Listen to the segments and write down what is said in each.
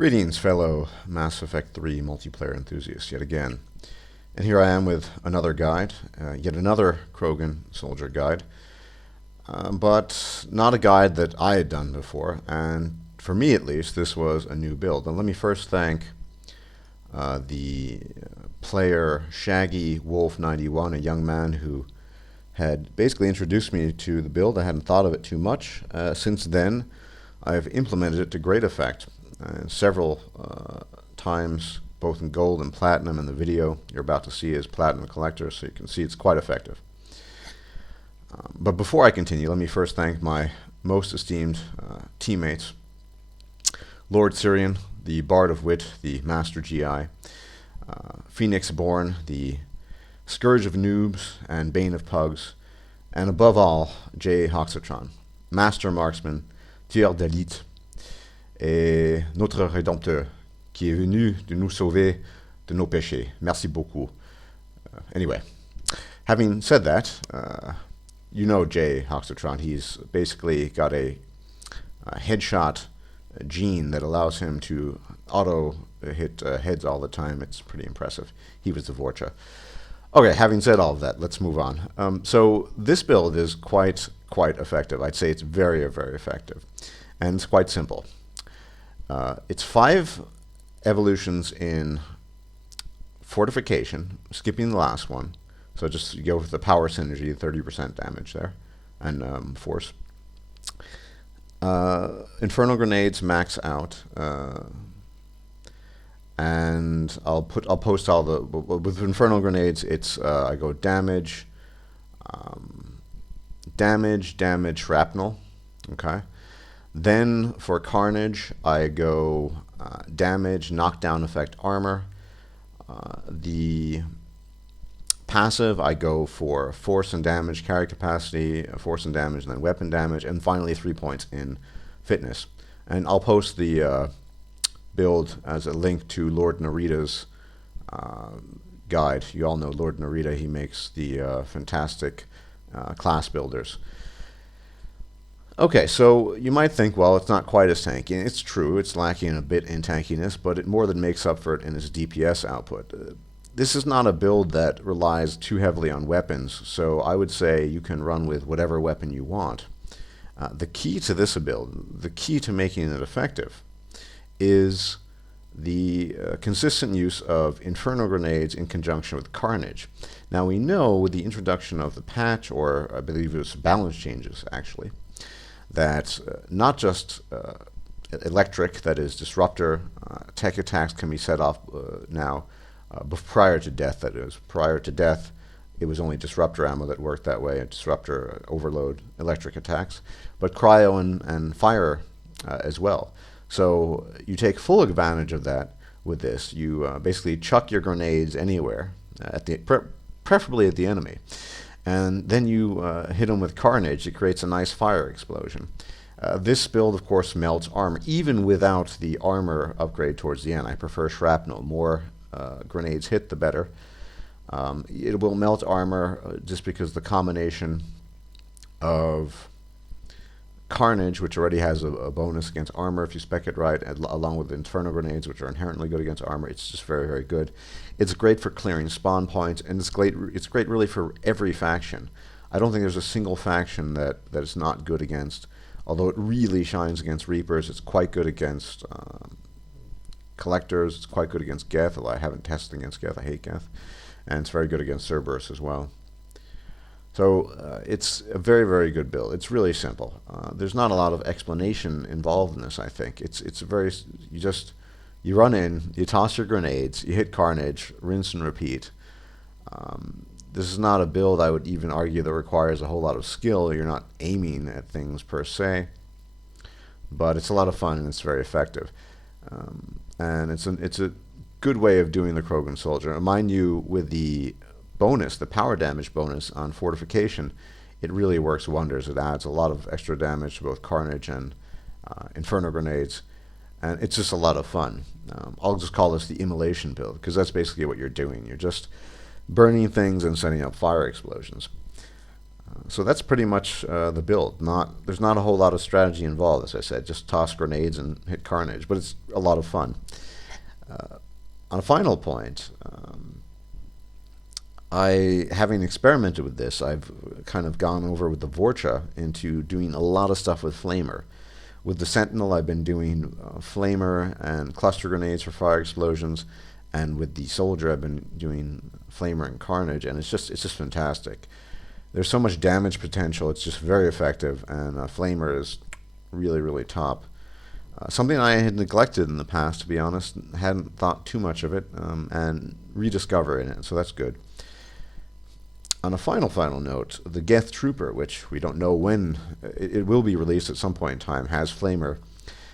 Greetings, fellow Mass Effect 3 multiplayer enthusiasts, yet again. And here I am with another guide, yet another Krogan Soldier guide, but not a guide that I had done before, and for me at least, this was a new build. And let me first thank the player Shaggy Wolf 91, a young man who had basically introduced me to the build. I hadn't thought of it too much. Since then, I've implemented it to great effect. Several times, both in gold and platinum, and the video you're about to see is platinum collector, so you can see it's quite effective. But before I continue, let me first thank my most esteemed teammates, Lord Syrian, the Bard of Wit, the Master GI, Phoenix Born, the Scourge of Noobs and Bane of Pugs, and above all, J. Hoxatron, Master Marksman, Tueur d'élite, et notre Rédempteur, qui est venu de nous sauver de nos péchés. Merci beaucoup. Anyway, having said that, you know Jay Hoxatron. He's basically got a headshot gene that allows him to auto hit heads all the time. It's pretty impressive. He was the Vorcha. Okay, having said all of that, let's move on. So this build is quite effective. I'd say it's very effective. And it's quite simple. It's 5 evolutions in fortification, skipping the last one. So just you go with the power synergy, 30% damage there, and force. Infernal grenades max out, and I'll post all the with infernal grenades. It's I go damage, shrapnel, okay. Then for Carnage, I go damage, knockdown effect, armor. The passive, I go for force and damage, carry capacity, force and damage, and then weapon damage, and finally 3 points in fitness. And I'll post the build as a link to Lord Narita's guide. You all know Lord Narita. He makes the fantastic class builders. Okay, so you might think, well, it's not quite as tanky. And it's true, it's lacking a bit in tankiness, but it more than makes up for it in its DPS output. This is not a build that relies too heavily on weapons, so I would say you can run with whatever weapon you want. The key to this build, the key to making it effective, is the consistent use of Inferno grenades in conjunction with Carnage. Now we know with the introduction of the patch, or I believe it was balance changes actually, that not just electric, that is disruptor, tech attacks can be set off now prior to death. That is, prior to death, it was only disruptor ammo that worked that way, and disruptor overload electric attacks, but cryo and fire as well. So you take full advantage of that with this. You basically chuck your grenades anywhere, preferably at the enemy. And then you hit them with Carnage. It creates a nice fire explosion. This build, of course, melts armor, even without the armor upgrade towards the end. I prefer shrapnel. More grenades hit, the better. It will melt armor just because the combination of Carnage, which already has a bonus against armor if you spec it right, along with Inferno grenades, which are inherently good against armor. It's just very good. It's great for clearing spawn points, and it's great really for every faction. I don't think there's a single faction that is not good against, although it really shines against Reapers. It's quite good against Collectors. It's quite good against Geth, although I haven't tested against Geth. I hate Geth. And it's very good against Cerberus as well. So it's a very good build. It's really simple. There's not a lot of explanation involved in this, I think. It's very, you run in, you toss your grenades, you hit Carnage, rinse and repeat. This is not a build I would even argue that requires a whole lot of skill. You're not aiming at things per se, but it's a lot of fun and it's very effective. And it's a good way of doing the Krogan Soldier. Mind you, with the bonus, the power damage bonus on fortification, it really works wonders. It adds a lot of extra damage to both Carnage and Inferno grenades, and it's just a lot of fun. I'll just call this the Immolation build, because that's basically what you're doing. You're just burning things and setting up fire explosions. So that's pretty much the build. There's not a whole lot of strategy involved, as I said. Just toss grenades and hit carnage, but it's a lot of fun. On a final point, having experimented with this, I've kind of gone over with the Vorcha into doing a lot of stuff with Flamer. With the Sentinel, I've been doing Flamer and cluster grenades for fire explosions, and with the Soldier, I've been doing Flamer and Carnage, and it's just fantastic. There's so much damage potential; it's just very effective, and Flamer is really, really top. Something I had neglected in the past, to be honest, hadn't thought too much of it, and rediscovering it, so that's good. On a final note, the Geth Trooper, which we don't know when, it will be released at some point in time, has Flamer.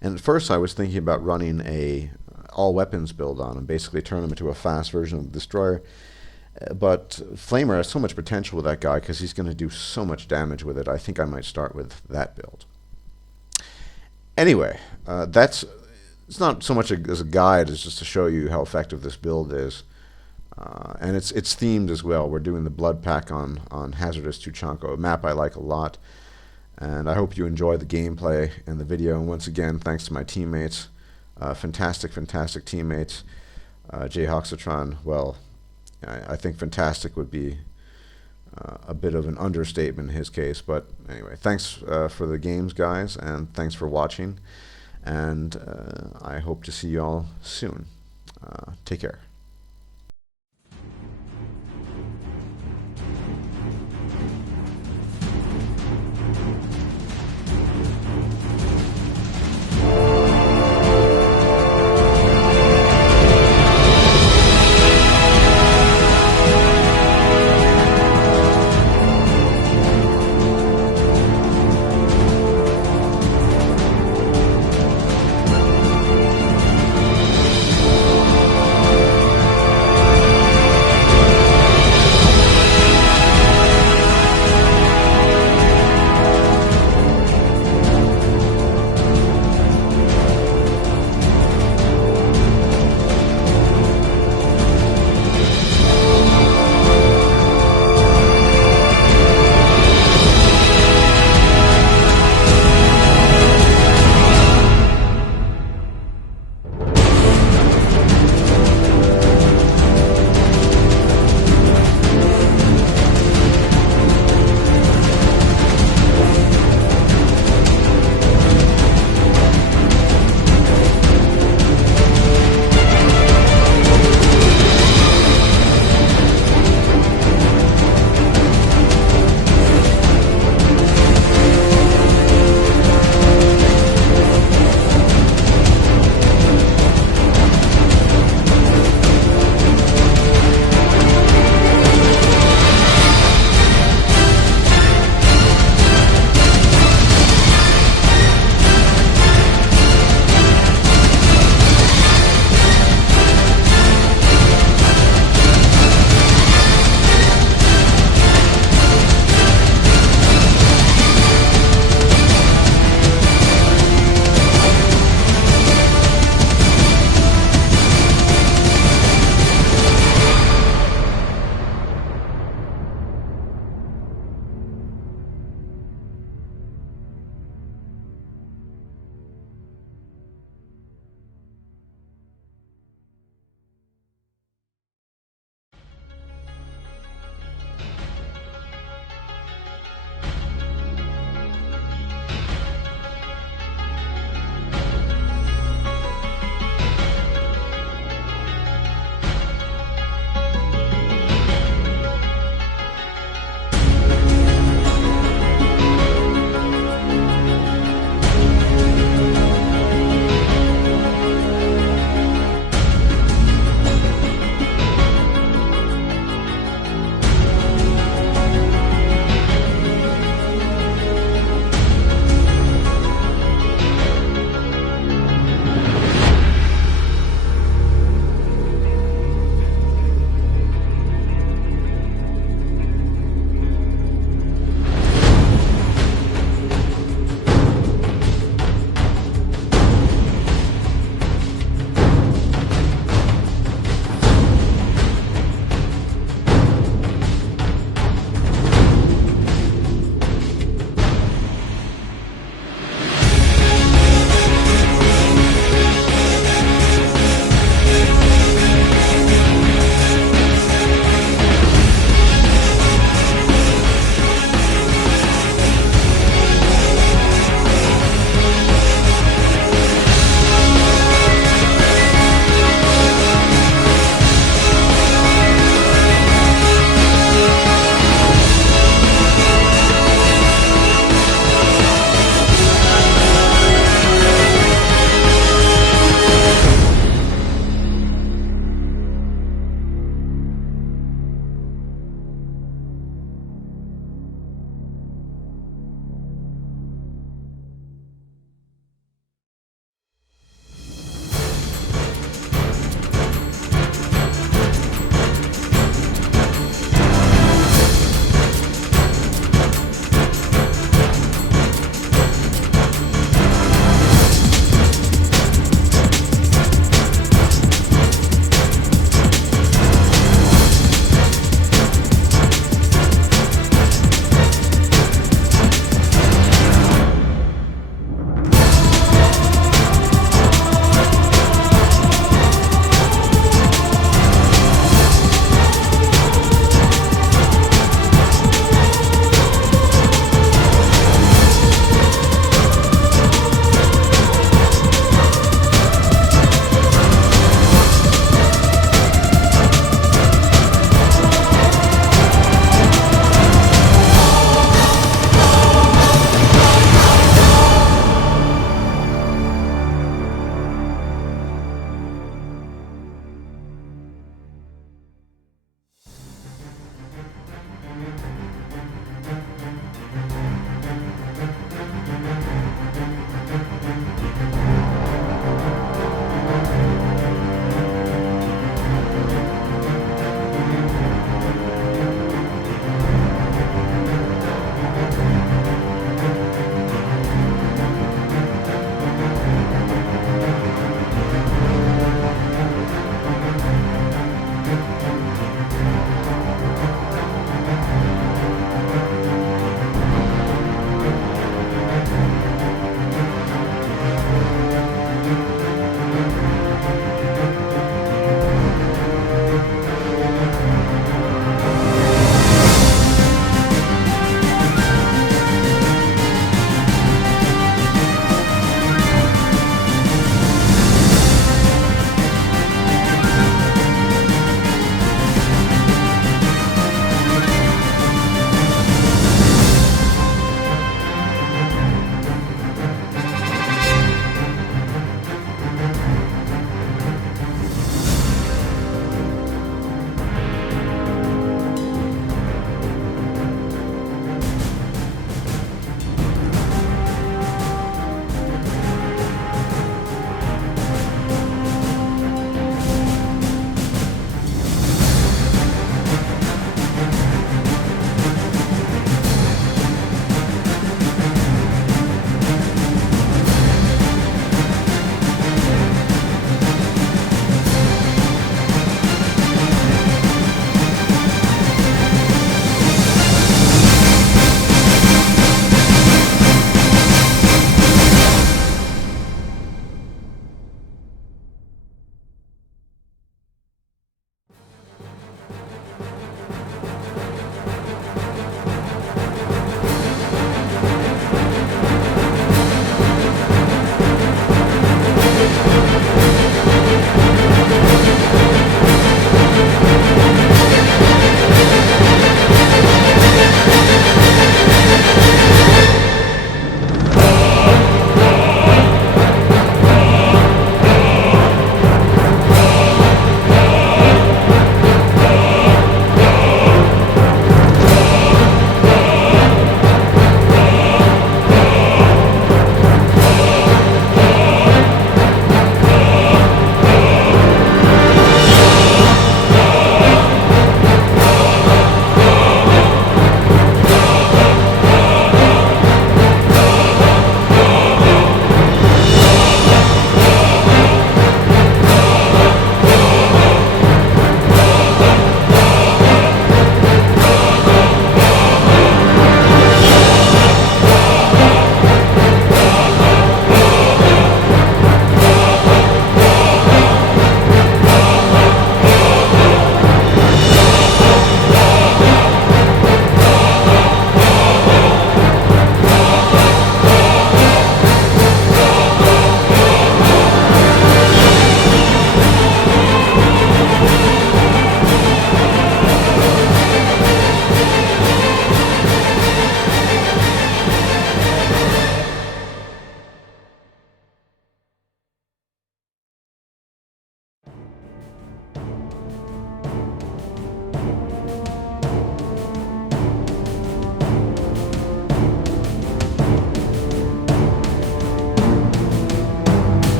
And at first I was thinking about running a all-weapons build on him, basically turn him into a fast version of the Destroyer. But Flamer has so much potential with that guy because he's going to do so much damage with it. I think I might start with that build. Anyway, it's not so much as a guide as just to show you how effective this build is. And it's themed as well. We're doing the Bloodpack on Hazardous Tuchanko, a map I like a lot. And I hope you enjoy the gameplay and the video. And once again, thanks to my teammates. Fantastic teammates. Jay Hoxatron, well, I think fantastic would be a bit of an understatement in his case. But anyway, thanks for the games, guys, and thanks for watching. And I hope to see you all soon. Take care.